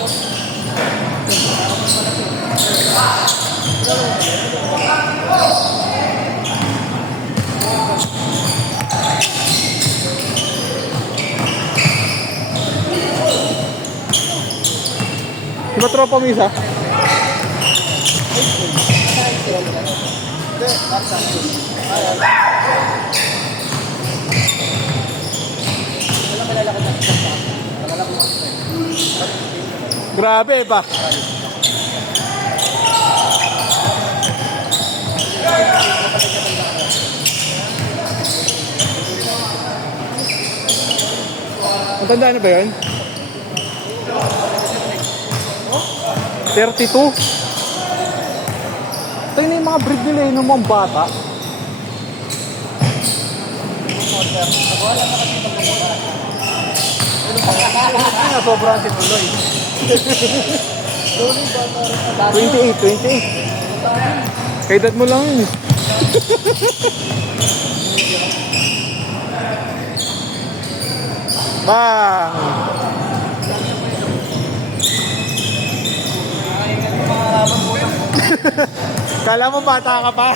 Di ba tropa mo isa? Grabe pa. Ang tanda na ba yun? 32? Ito yun yung mga breed nila yun, yung mga bata. Sobrang si Tuloy. 28. Kaya edad mo lang yun. Bang! Kala mo bata ka pa.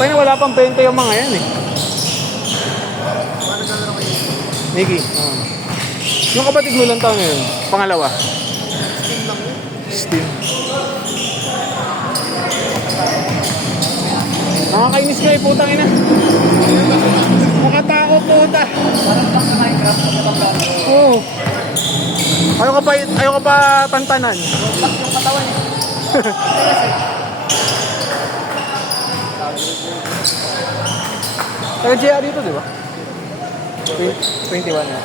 Pwede wala pang 20 yung mga yan eh. Nikki. Yung kapatid mo lang taon ngayon. Pangalawa. Steam. Nakakainis ka eh, putang ina. Makatao puta. Oo. Ayaw ka pa tantanan. Yung katawan eh. Taga JR dito, di ba? 21 na.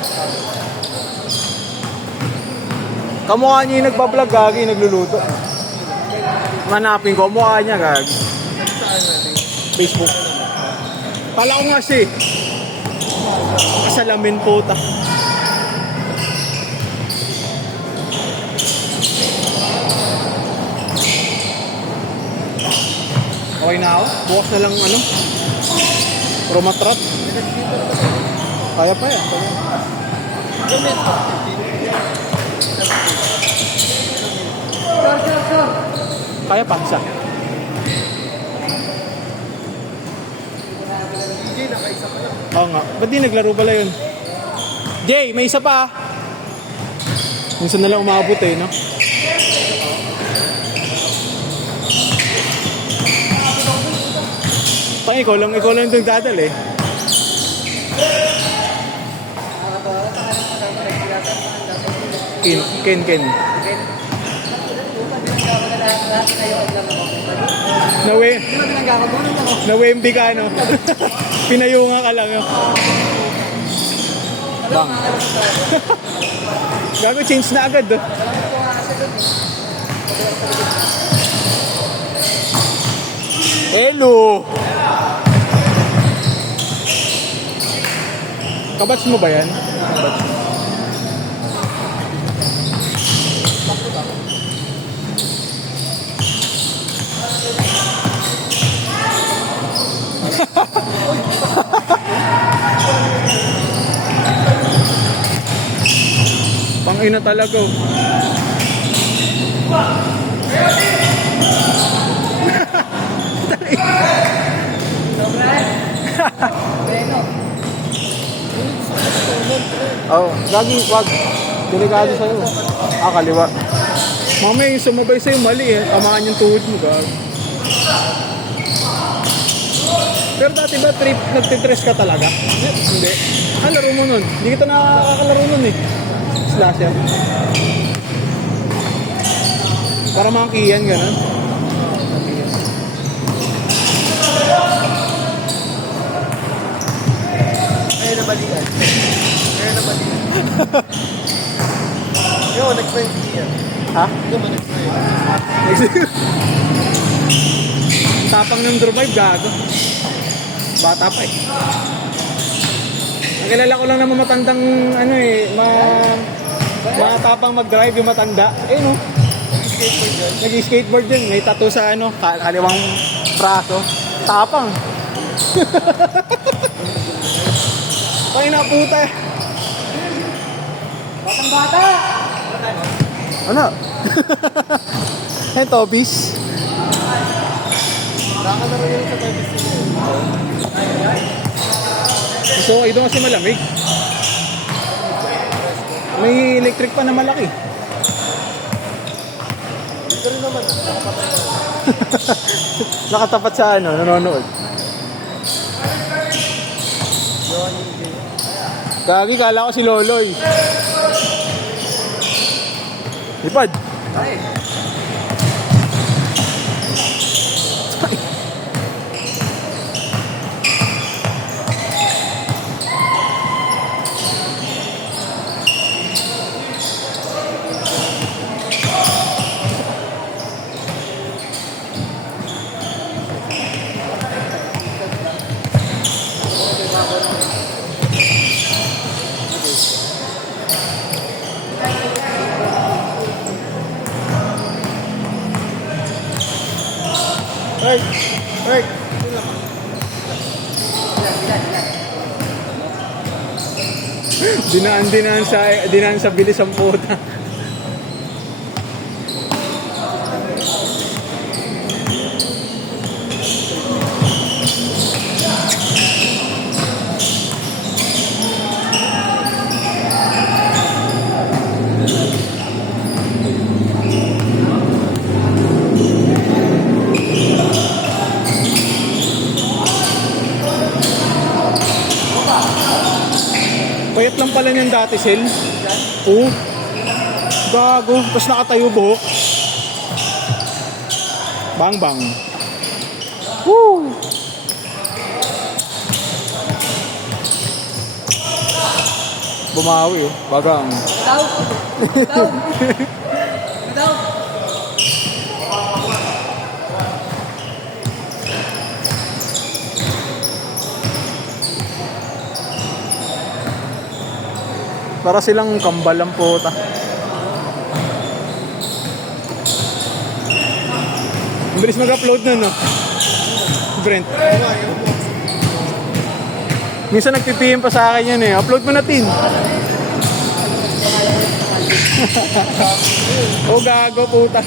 Kamukha niya yung nagbablog, gagi, nagluluto. Manapin ko, mukha niya, gagi. Facebook. Kala ko nga siya eh. Kasalamin puta. Okay na ako. Bukas na lang ano. Romatrap. Kaya pa yan. Kaya pa isa. Oo nga. Ba't di naglaro pala yun? Jay, may isa pa. Minsan na lang umabot eh, no? Pang ikaw lang itong dadal eh. Ken. Nawembi ka, no? Pinayunga ka lang, yun. Bang. Gago, change na agad, do. Hello! Kabats mo ba yan? Kabats mo. Pangina talaga. Oh, gagi, wag. Delikado sa'yo. Kaliwa. Mamaya yung sumabay sa'yo, mali eh. Tamaan yung tuhod mo, gagi. Pero dati ba nagtitress ka talaga? Hindi. Laro mo nun. Hindi kita nakakalaro nun eh. Slasher. Para mangkiyan, gano'n. Ngayon na balikan. Yung nag-friend yan. Ha? Yung nag-friend. Tapang ng drive, gago. Bata pa eh. Nakilala ko lang naman matandang ano eh, matapang mag-drive yung matanda. Eh no? Nag-skateboard din. May tattoo sa ano, kaliwang braso. Tapang. Tangin na puta eh. Batang bata! Ano? Eh, Tobis. Baka naman yun sa service nila. So, ito kasi malamig. May electric pa na malaki. Dito rin naman nakapatay na. Nakatapat sa ano, nanonood. Yun, hindi. Gagi, kala ko si Loloy. Lipad. Ay! Hey! Hey! Dinaan sa bilis ang puta. Payat lang pala niyan dati, Sel. Oo. Gago. Tapos nakatayo buhok. Bang bang. Woo! Bumawi eh. Bagang. Daw! Daw! Daw! Para silang kambal ang puta. Ang bilis mag-upload na, no? Brent. Minsan nagpipihim pa sa akin yan eh. Upload mo na, Tin. Oh, gago, puta.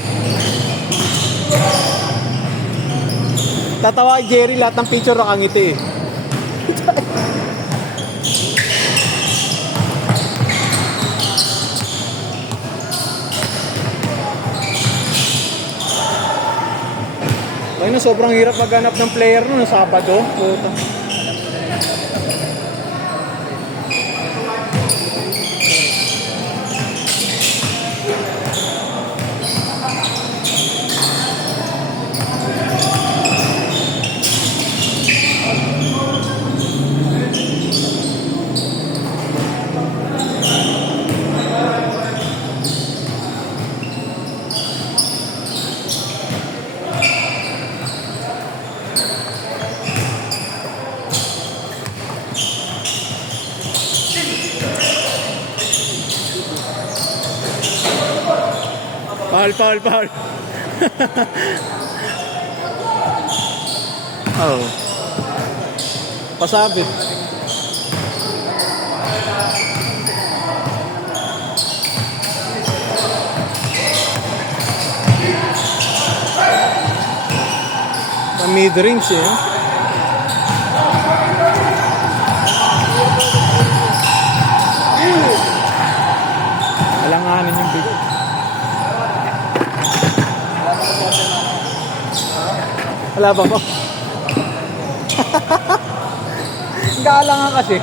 Tatawa kay Jerry, lahat ng picture nakangiti eh. Ay na, sobrang hirap maghanap ng player no, Sabado. Puta. Paul. Oh. Pasabit. Mid-range eh. Alanganin yung big. Wala ba mo? Galangan kasi.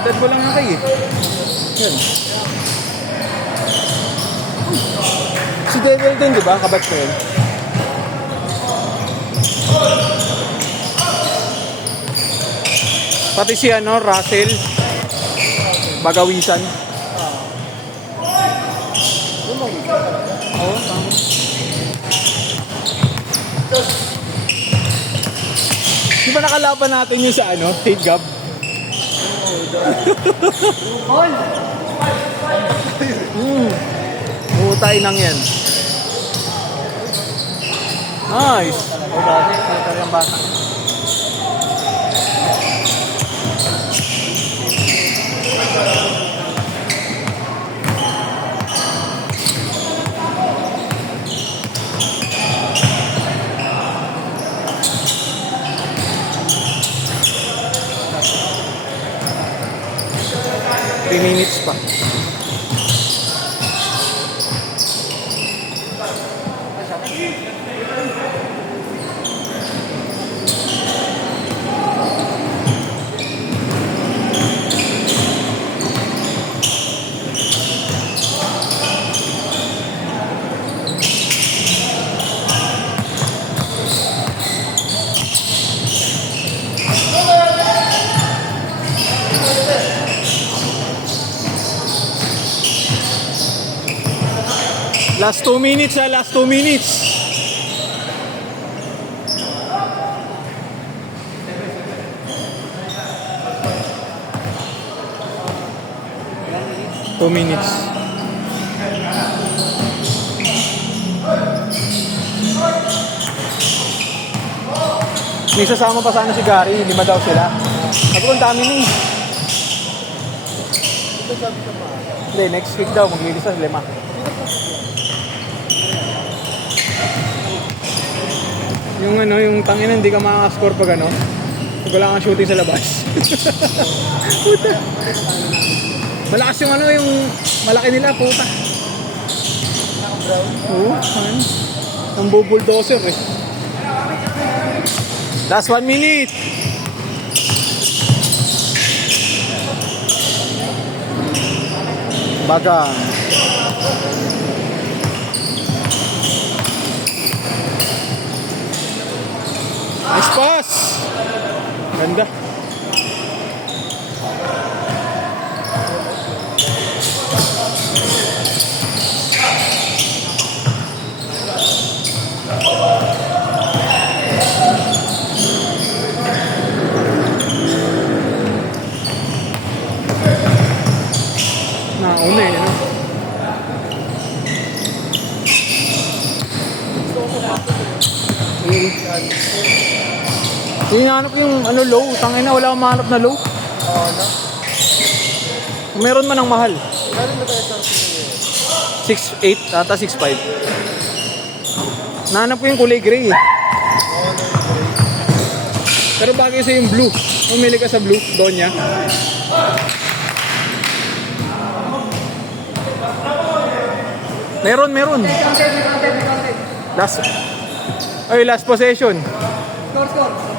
Edad mo lang na kayo eh. Yan. Si Devil din, di ba? Kabat ko yun. Pati si ano, Russell. Bagawisan. Oo, tama. nakalaban natin yung sa ano, Tate Gab. Hol! Utay nang yan. Nice. O dati, sa yung bata. Three minutes pa. Last 2 minutes last 2 minutes. Two minutes. May sasama pa sana si Gary, 5 daw sila. Sabi ko, ang dami na eh. Hindi, next week daw, maglilista 5. Yung ano, yung tangina, hindi ka makaka-score pag ano. Pag wala kang shooting sa labas. Puta. Malakas yung ano, yung malaki nila, puta. Oo, ano. Ang bulldozer eh. Last 1 minute. Baga. Nice pass. Ganda. Nauna eh, ano? Yung hinahanap yung ano low, tangina wala akong mahanap na low. Oo, no? Meron man ang mahal. Ilan ba tayo sa 6'8", ata 6'5". Nahanap ko yung kulay gray eh. Pero bagay sa yung blue. Umili ka sa blue, doon niya. Meron. Last. Ay, last possession. Score.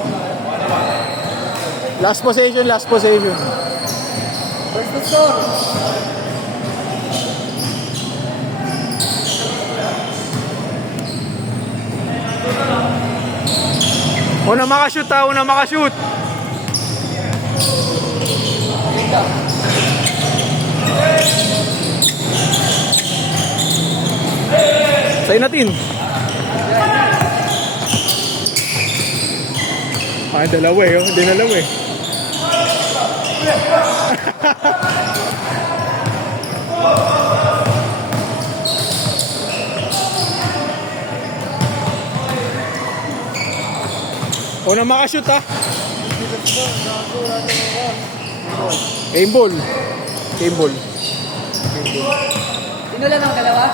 Last possession. First to score. Una makashoot ha, una makashoot. Sa'yo natin. Ay, dalawa eh, oh. Dinalawa eh. Una makashoot ha. Game ball. Sino lang ang dalawa?